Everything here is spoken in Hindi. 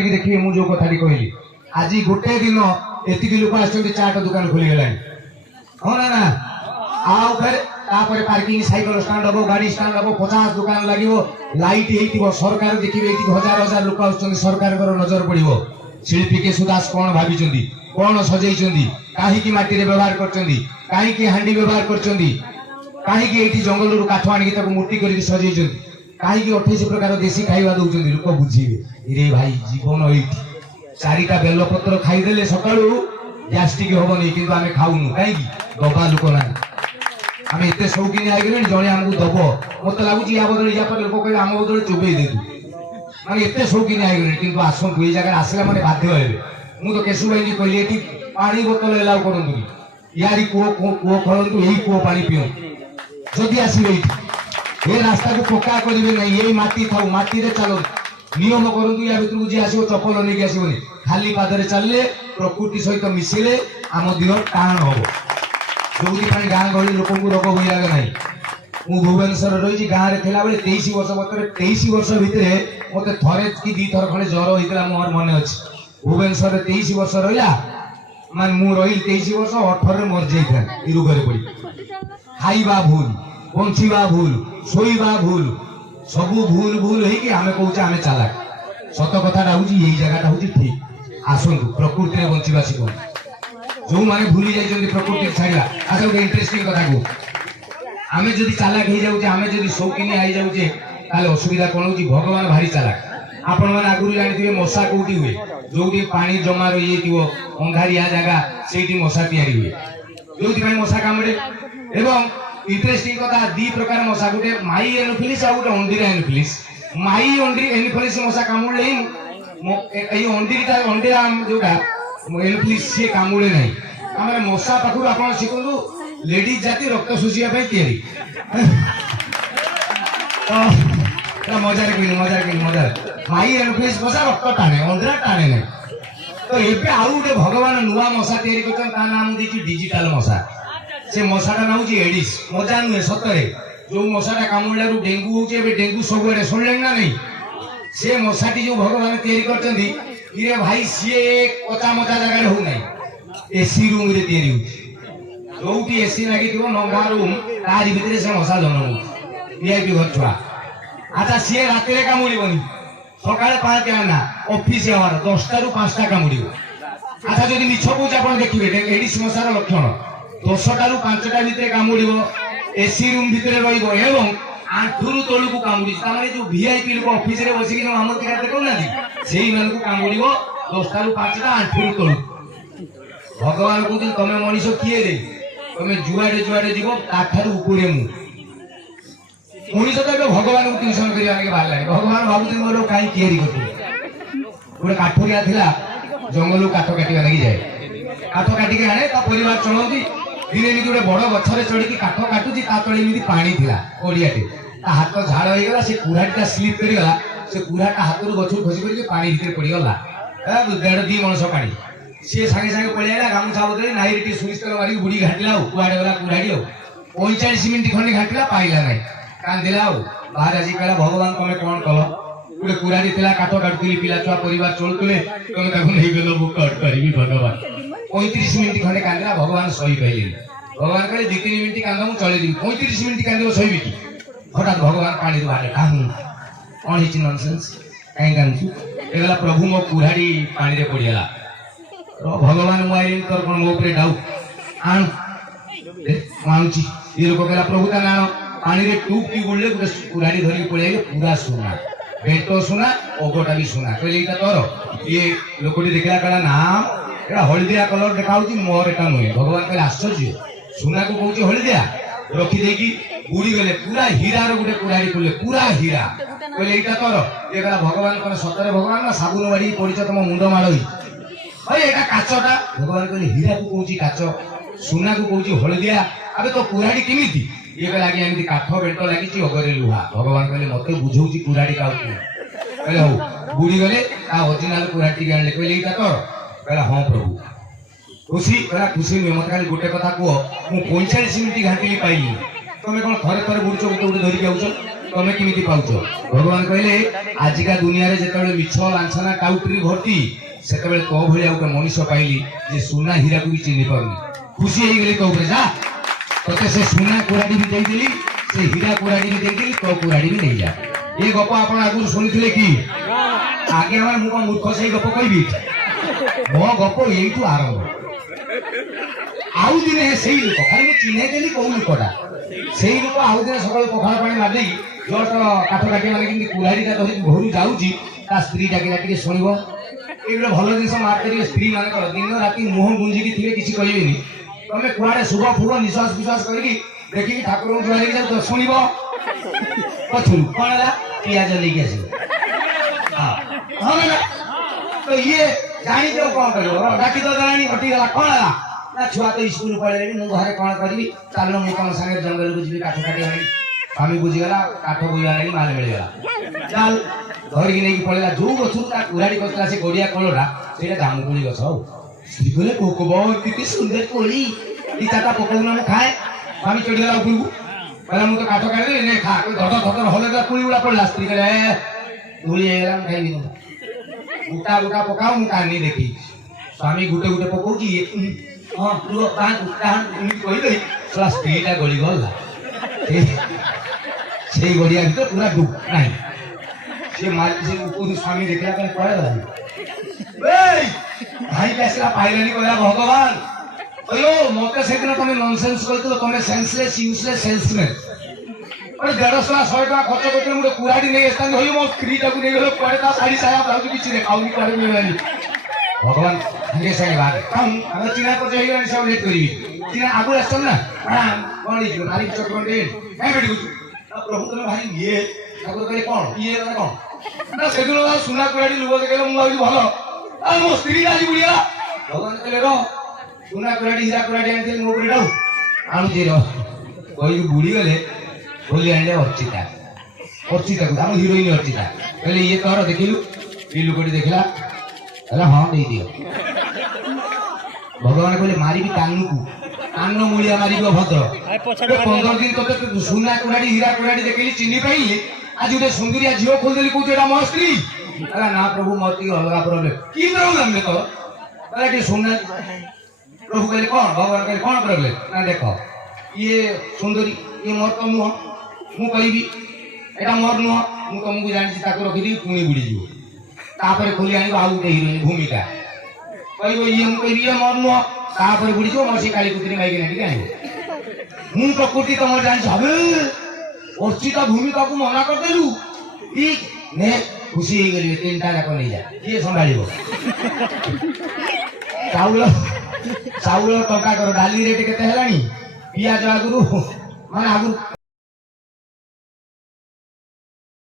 करके देखिए मु जो कथाटी कहली आज गोटे दिन एतिक लोक आछंती चाट दुकान खोली गलानी हो ना आउ फिर तापर पार्किंग साइकिल स्टैंड हम गाड़ी स्टैंड हम 50 दुकान लगे लाइट हो सरकार देखिए हजार हजार लोक आछंती सरकार नजर पड़ो शिल्पी के सुदास कौन भाभी कौन सजई कहीं माटी व्यवहार कहीं हांडी व्यवहार कहीं जंगल काठ आनिक मूर्ति कर सजई कहीं 28 प्रकार देशी खाଇବା दौरान लोक बुझे रे भाई जीवन ये चारिटा बेलपत्र खाईदे सका गैस्ट्रिक हेनी कि आम खाऊनु कहीं दबा लोक ना आम एत शौकीन आईगले जड़े आमको दब मत लगुच या बदल या लोक कहे आम बदल चोबई दे माने एत शौकीन आईगले कि आसतु ये जगह आसला मैंने बाध्य हे मुझे केशु भाई कहली ये पानी बोतल एलाउ करूँ यार कूओ खोलतु यही कूओ पा पीऊ जदि आसवे ये रास्ता को पक्का करेंगे ना यही माटी था माटी रे चलो नियम करूँ या भर जी आसो चपल नहीं आसबनी खाली पादरे चलले प्रकृति सहित मिसिले आम देह टाण हम जो गाँ गहली लोक रोग वैराग ना मु भुवनेश्वर रही गाँव में थिला बेले 23 वर्ष मत 23 वर्ष भितर मत थे कि 2 थर खंडे ज्वर होता मोर मन अच्छे भुवनेश्वर 23 वर्ष रहा मान मु रही 23 वर्ष 18 मर जाता ये रोगे पड़ी खाइबा भूल बंचिबा भूल शोइबा भूल सबू भूल भूल है आम कहे आम चालाक सत कथा हूँ यही जगह हूँ ठीक आसतु प्रकृति में बंचा शिखु जो मैंने भूली जाइए प्रकृति छाड़ा अच्छा गोटे इंटरेस्टिंग कथा को आम जदि चालाक हो जाऊे आम जदि शौकीन आई जाऊे ताले असुविधा कौन हो भगवान भारी चालाक आपण मैंने आगुरी जानते मशा कौटी हुए जो पानी जमा रही अंधारिया जगह से मशा तैयारी हुए जो मशा कामुड़े एवं इंटरेस्टिंग कथा 2 प्रकार मशा गोटे माई एनोफिलिस आ गोटे अंडीरा एनोफिलिस माई अंडी एनोफिलिस मशा कामुड़े अंडीटा अंडीरा जोटा एनोफिलिस सी कामुड़े ना आम मशा पाखु आप शिखु लेडीज जाति रक्त शोषिया तैयारी मजार कि मजार माई एनोफिलिस मशा रक्त टाणे अंडीरा टाणे ना तो ये आउ गोटे भगवान नुआ मशा तैयारी कर नाम देखिए डिजिटल मशा से मशाटा ना हूँ एडिस मजा नुहे सतरे जो मशाटा कामुड़ा डेंगू हो डेंगू सब शुणिले ना नहीं से मशाटी जो भगवान तैयारी कर भाई सी कचा मचा जगह हो ना एसी रूम रे तैयारी जो एसी लगी नंगा रूम तारी भितर से मशा जन्म वीआईपी घर छुआ अच्छा सी रात कामुड़बनी सका 5 ना ऑफिस आवर 10टा रू 5टा कामुड़ अच्छा जब मिछ कौच आप देखिए एडिस मशार लक्षण 10टा रू 5टा भितर कामुड़ एसी रूम भितर रही आंठू तलू को कामुड़ी जो वीआईपी लोग ऑफिस रे बसिक आम देखना से कामुड़ 10टा रू 5टा आंठू तलू भगवान कहते तुम मनीष किए रे तुम जुआड़े जुआड़े जीव ताठारू उपरे मनीष तो भगवान को ट्यूशन कर बाहर भगवान भावुँ मोर कहीं तैयारी करते गोटे काठरिया था जंगल काठ काटा लगी जाए काठ काटिक आने परिवार चलाऊँगी दिने एमती गोटे बड़ गछरे चढ़ी काठ काटुची तले पानी थी ओडियाटे हाथ झाड़ हो गला से कुराटा स्लीप करगला से कुराटा हाथ गछ खसी कर पानी भितर पड़गला 1.5-2 मणस पानी सी सागे सागे पड़ेगा गामुछा बदले नाई सुरिश तेल मारिक बुड़ी घाटिला कुआड़े गला कुराड़ी 45 मिनिट खंडे घाटिला पाइला ना कांदिला बाहर आसी कहला भगवान तुम कौन कल गोटे कुराड़ी थी काठ काटुली पिला छुआ परिवार चलुले तुम नहीं गल बुक करी भगवान 35 मिनिट खंडे कांदिला भगवान सही पाइले भगवान कहले 2-3 मिनिट कांद मु चलैदेवी 35 मिनिट कांद सही कि हठात भगवान पानी बाहर कौन है नॉनसेंस कहीं कांदु एगला प्रभु मो कुराड़ी पानी रे पड़ीगला भगवान मुआई तोर कौन मो उपरे डाउ आण आनुची ये लोक कहला प्रभु ता नाण पानी रे टूप की गुड़ले कुराड़ी धरी पड़े पूरा सुना बेट सुना ओगटा भी सुना कहले तोर ये लोकटी देखला कहला नाम एटा हलदिया कलर देखा मोर एटा नुहे भगवान कहले आश्चर्य सुना को कहूँ हलदिया रखी देकी बुड़ी गले पूरा हीरार गोटे कुराड़ी कले पूरा हीरा कहले यहाँ तोर ये कहला भगवान कहले सतरे भगवान ना साबुन बाड़ी पड़ तुम मुंड माड़ भाई यहाँ काचटा भगवान कहले हीरा को कहूँ काच सुना को कहूँ हलदिया अबे तो कुराड़ी केमिति ये कहला आगे एमती काठ बेट लगी अगरे लुहा भगवान कहले मत बुझौची कुराड़ी का कहले हौ बुड़ी गले ओरिजिनाल कुराड़ी आने कहले यहाँ तोर कहला हाँ प्रभु खुशी कहला खुशी नुहे मत खाली गोटे कथा कह मु 45 मिनिट घाटिली पाइली तुम कौन थे थे बुड़च गोटे गोटे धरिक आउच तमे केमिति पाउछ भगवान कहले आजिका दुनिया रे जेतेबेले मिछ लांछना काउट्री भर्ती सेतेबेले तो भलिया उके मनुष्य पाइली जे सोना हीरा को भी चिन्हि पाउनी खुशी हेई गेली तो ऊपर जा तते से सोना कुराडी भी देई देली से हीरा कुराडी भी देई देली तो कुराडी भी नहीं जा ये गप आपण आगु सुनिथिले की आगे हम मु मूर्ख से गप कहबी मो गप एइटु आरंभ आउ दिने सेई लोक खाली मु चिन्हे देली कोउ लोकटा सेई लोक आउ दिने सकाळ पखाळ पाणी मारली जोट काठ काटी माने कि कुराडी का धरि घोरू जाउची ता स्त्री डाकिला टिके सुनिबो एगुलो भलो दिस मार करी स्त्री माने कर दिन राती मुह गुंजी की थिबे किछि कहिबेनी तमे कुआडे शुभ फुभ निश्वास विश्वास करी देखि कि ठाकुर को जुआरी जा तो सुनिबो पछुरु कोनला पियाज लेके आसी हां हां तो ये जानी जो कोन करियो डाकी तो जानी हटी गला कोनला ना छुआ तो स्कूल पळेली मु घरे कोन करबी चालो मु कोन संगे जंगल को जिबी काठ काटी आनी स्वामी बुझी गला काठ बुइया नहीं माल मिल गला चल घर की नहीं पड़ेगा जो गछु ता कुराडी कसला से गोडिया कोलोरा सेटा जामुकोली गछ हो श्री कोले कोकोबो किति सुंदर कोली इताता पकोना मु खाए स्वामी चढ़ी गला उपरु पहला मु तो काठ काटी ने खा धड़ धड़ होले तो कुली उड़ा पड़ला स्त्री करे धूली आइला खाइबी गुटा गुटा पकाऊ मु कानी देखी स्वामी गुटे गुटे पकाऊ की हां तू कान कान कोई दे सला स्त्रीटा गली गला সেই গড়িয়া ভিতর পুরা ডুব নাই সে মাল সে উপর স্বামী দেখলা কেন পড়ে গেল এই ভাই কেসলা পাইলানি কইলা ভগবান ওয়ো মতে সেদিন তুমি ননসেন্স কইতো তুমি সেন্সলেস ইউজলেস সেলসম্যান ওই 150 100 টাকা খরচ করতে মুড়ে কুরাডি নেই স্থান হই মো স্ত্রীটাকে নেই গেল পড়ে তা শাড়ি সায়া ব্লাউজ কিছু রে কাউনি করে মিলানি ভগবান সঙ্গে সঙ্গে ভাগ কাম আমি চিনা করতে হইলানি সব লেট করিবি চিনা আগু আসছন না কোন লিখো নারী চক্রন দিন হ্যাঁ বেটি प्रभु तुम भाई ये ठाकुर कहे कौन ये ना कौन ना सेदिन सुना कुराडी लुग देखले मु भाई भलो आ मो स्त्री गाली बुड़िया भगवान कहले रो सुना कुराडी हीरा कुराडी आनते मो बुड़ी डाउ आनु जे रो कोई बुड़ी गले बोली आने अर्चिता अर्चिता को हम हीरोइन अर्चिता कहले ये तोर देखिलु ई लुगडी देखला अला हां दे दियो भगवान कहले मारी भी कान्नु को कान्नो मुड़िया मारी को भद्र 15 दिन तो सुना कुराडी हीरा कुराडी देखली चिन्नी पाइली आज उठे सुंदरिया झियो खोल देली को एटा मोर स्त्री अरे ना प्रभु मती अलगा प्रॉब्लम की प्रॉब्लम में तो अरे के सुना प्रभु कहले कौन भगवान कहले कौन प्रॉब्लम ना देखो ये सुंदरी ये मोर तो मुह मु कहबी एटा मोर नुह मु तुमको जानि ताको रखि दी पुणी बुड़ी जीव तापर खोली आनी आउ के हीरोइन भूमिका कहबो ये मु कहबी ये मोर नुह तापर बुड़ी जो मसी काली कुतरी माइके नहीं के मु प्रकृति तमर जानि हबे अर्चिता भूमिका को मना कर देलु ठीक ने खुशी हो गेली तीनटा जाक नहीं जा किए संभाळिबो चाउल टंका कर डाली रेट केते हेलानी पियाज आगुरु माने आगुरु